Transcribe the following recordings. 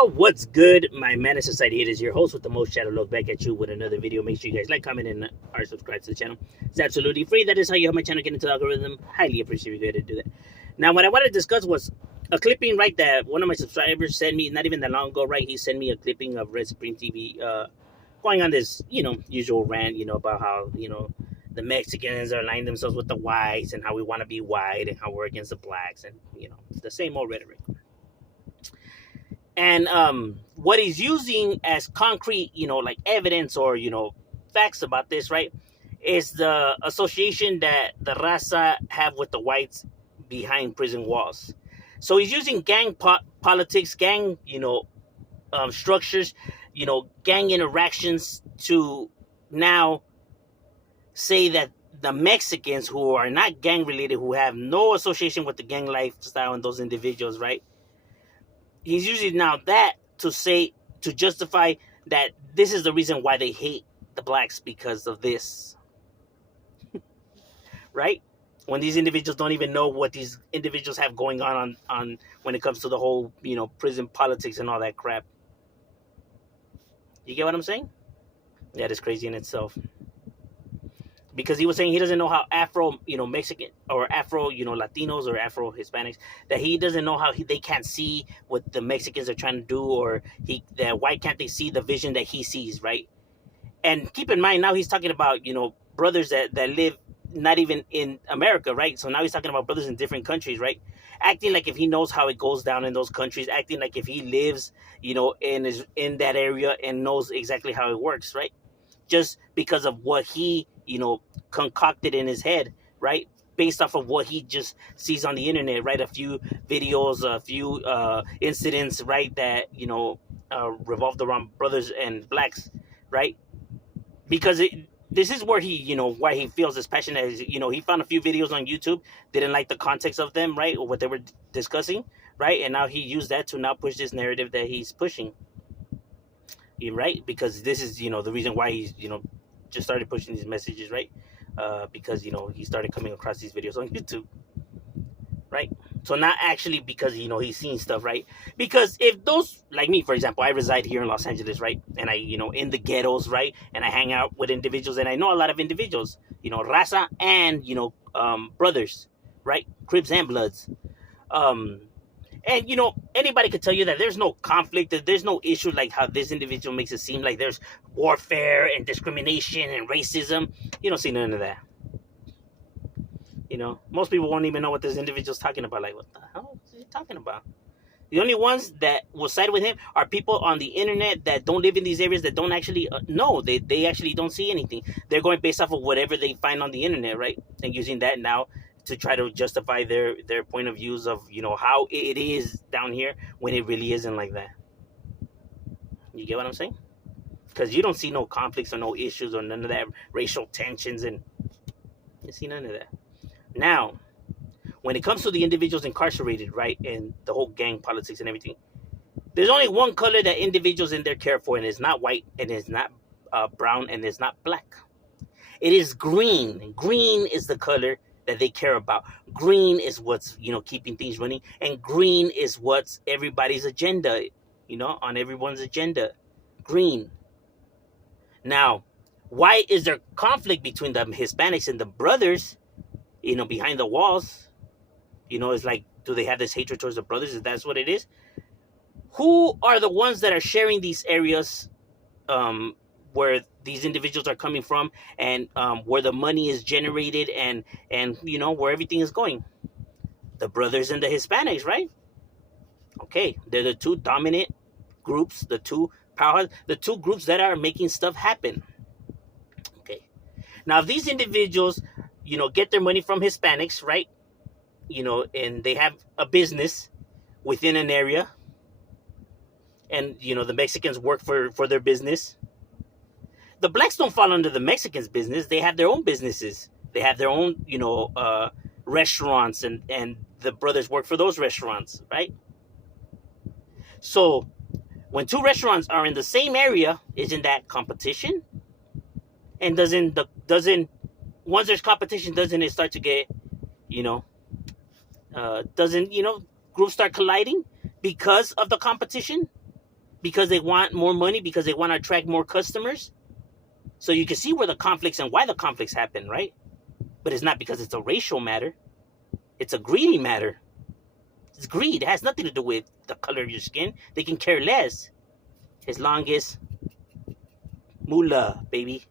Yo, what's good? My Menace Society, it is your host with the most shadow. Look back at you with another video. Make sure you guys like, comment, and or subscribe to the channel. It's absolutely free. That is how you help my channel get into the algorithm. Highly appreciate you to do that. Now, what I wanted to discuss was a clipping, right, that one of my subscribers sent me, not even that long ago, right? He sent me a clipping of Red Supreme TV going on this, usual rant, about how, the Mexicans are aligning themselves with the whites and how we want to be white and how we're against the blacks and, the same old rhetoric. And what he's using as concrete, like evidence or, facts about this, right, is the association that the raza have with the whites behind prison walls. So he's using gang politics, gang, structures, gang interactions to now say that the Mexicans who are not gang related, who have no association with the gang lifestyle and those individuals, right? He's using now that to justify that this is the reason why they hate the blacks because of this, right? When these individuals don't even know what these individuals have going on when it comes to the whole, prison politics and all that crap. You get what I'm saying? That is crazy in itself. Because he was saying he doesn't know how Afro, Mexican or Afro, Latinos or Afro Hispanics, that he doesn't know how they can't see what the Mexicans are trying to do, or why can't they see the vision that he sees, right? And keep in mind, now he's talking about, brothers that live not even in America, right? So now he's talking about brothers in different countries, right? Acting like if he knows how it goes down in those countries, acting like if he lives, is in that area and knows exactly how it works, right? Just because of what he, concocted in his head, right? Based off of what he just sees on the internet, right? A few videos, a few incidents, right? That, revolved around brothers and blacks, right? Because this is where he, why he feels this passionate is, he found a few videos on YouTube, didn't like the context of them, right? Or what they were discussing, right? And now he used that to now push this narrative that he's pushing, right? Because this is, the reason why he's, just started pushing these messages, right? Because, he started coming across these videos on YouTube, right? So not actually because, he's seen stuff, right? Because if those, like me, for example, I reside here in Los Angeles, right? And I, in the ghettos, right? And I hang out with individuals, and I know a lot of individuals, raza and, brothers, right? Crips and Bloods. And, anybody could tell you that there's no conflict, that there's no issue like how this individual makes it seem like there's warfare and discrimination and racism. You don't see none of that. Most people won't even know what this individual's talking about. Like, what the hell is he talking about? The only ones that will side with him are people on the internet that don't live in these areas, that don't actually know. They actually don't see anything. They're going based off of whatever they find on the internet, right? And using that now to try to justify their point of views of, how it is down here when it really isn't like that. You get what I'm saying? Because you don't see no conflicts or no issues or none of that racial tensions, and you see none of that. Now, when it comes to the individuals incarcerated, right, and the whole gang politics and everything, there's only one color that individuals in there care for, and it's not white, and it's not brown, and it's not black. It is green. Green is the color that they care about. Green is what's, keeping things running, and green is what's everybody's agenda, on everyone's agenda. Green. Now, why is there conflict between the Hispanics and the brothers, behind the walls? It's like, do they have this hatred towards the brothers? If that's what it is. Who are the ones that are sharing these areas where these individuals are coming from, and where the money is generated, and where everything is going? The brothers and the Hispanics, right? Okay, they're the two dominant groups, the two powerhouses, the two groups that are making stuff happen. Okay, now if these individuals, get their money from Hispanics, right? And they have a business within an area, and the Mexicans work for their business. The blacks don't fall under the Mexicans' business. They have their own businesses. They have their own, restaurants, and the brothers work for those restaurants, right? So when two restaurants are in the same area, isn't that competition? And doesn't once there's competition, doesn't it start to get, doesn't, groups start colliding because of the competition? because they want more money, because they want to attract more customers. So you can see where the conflicts and why the conflicts happen, right? But it's not because it's a racial matter. It's a greedy matter. It's greed. It has nothing to do with the color of your skin. They can care less as long as moolah, baby.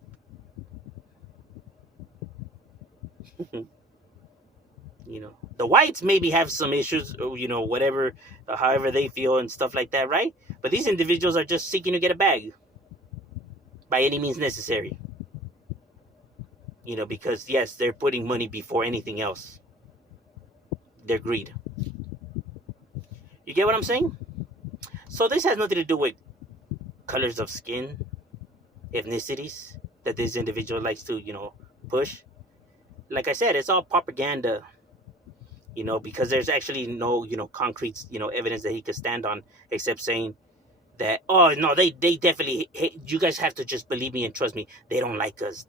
You know, the whites maybe have some issues, you know, whatever, however they feel and stuff like that, right? But these individuals are just seeking to get a bag by any means necessary. You know, because yes, they're putting money before anything else. Their greed. You get what I'm saying? So this has nothing to do with colors of skin, ethnicities that this individual likes to, you know, push. Like I said, it's all propaganda, you know, because there's actually no, you know, concrete, you know, evidence that he could stand on except saying that, oh no, they definitely hate, you guys have to just believe me and trust me. They don't like us.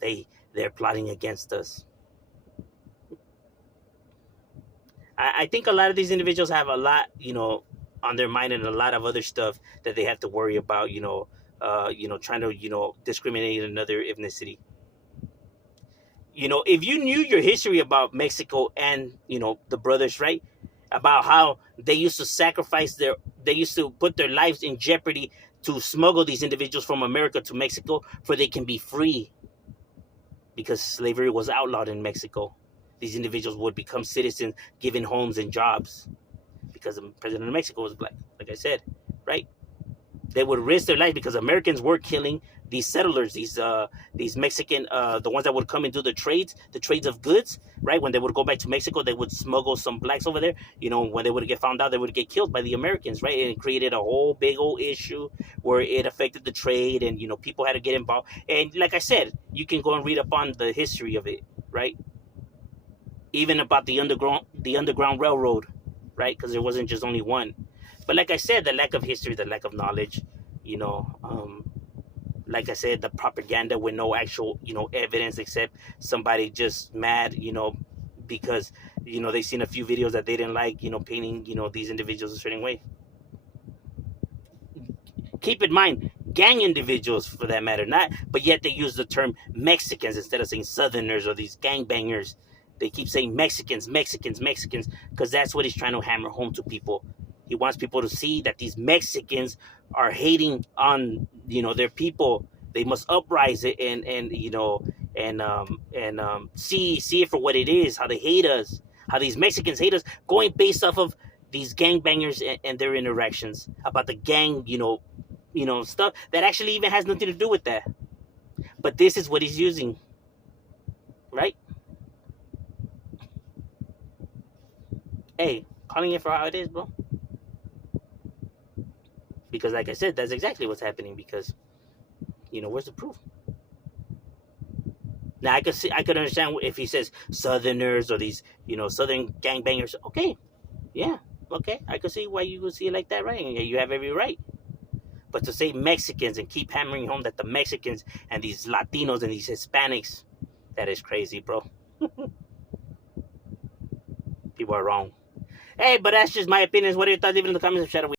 They're plotting against us. I think a lot of these individuals have a lot, you know, on their mind and a lot of other stuff that they have to worry about, you know, trying to, you know, discriminate another ethnicity. You know, if you knew your history about Mexico and, you know, the brothers, right? About how they used to they used to put their lives in jeopardy to smuggle these individuals from America to Mexico for they can be free. Because slavery was outlawed in Mexico. These individuals would become citizens, given homes and jobs. Because the president of Mexico was black, like I said, right? They would risk their life because Americans were killing these settlers, these Mexican, the ones that would come and do the trades of goods, right? When they would go back to Mexico, they would smuggle some blacks over there. You know, when they would get found out, they would get killed by the Americans, right? And it created a whole big old issue where it affected the trade, and you know, people had to get involved. And like I said, you can go and read up on the history of it, right? Even about the underground railroad, right? Because there wasn't just only one. But like I said, the lack of history, the lack of knowledge, you know, like I said, the propaganda with no actual, you know, evidence except somebody just mad, you know, because, you know, they seen a few videos that they didn't like, you know, painting, you know, these individuals a certain way. Keep in mind, gang individuals for that matter, not, but yet they use the term Mexicans instead of saying Southerners or these gangbangers. They keep saying Mexicans, because that's what he's trying to hammer home to people. He wants people to see that these Mexicans are hating on, you know, their people. They must uprise it and you know, and see it for what it is. How they hate us. How these Mexicans hate us, going based off of these gangbangers and their interactions about the gang, you know, stuff that actually even has nothing to do with that. But this is what he's using, right? Hey, calling it for how it is, bro. Because like I said, that's exactly what's happening. Because, you know, where's the proof? Now I could understand if he says Southerners or these, you know, Southern gangbangers. Okay, yeah, okay, I could see why you would see it like that, right? And you have every right. But to say Mexicans and keep hammering home that the Mexicans and these Latinos and these Hispanics, that is crazy, bro. People are wrong. Hey, but that's just my opinions. What are your thoughts? Leave it in the comments. Shadow.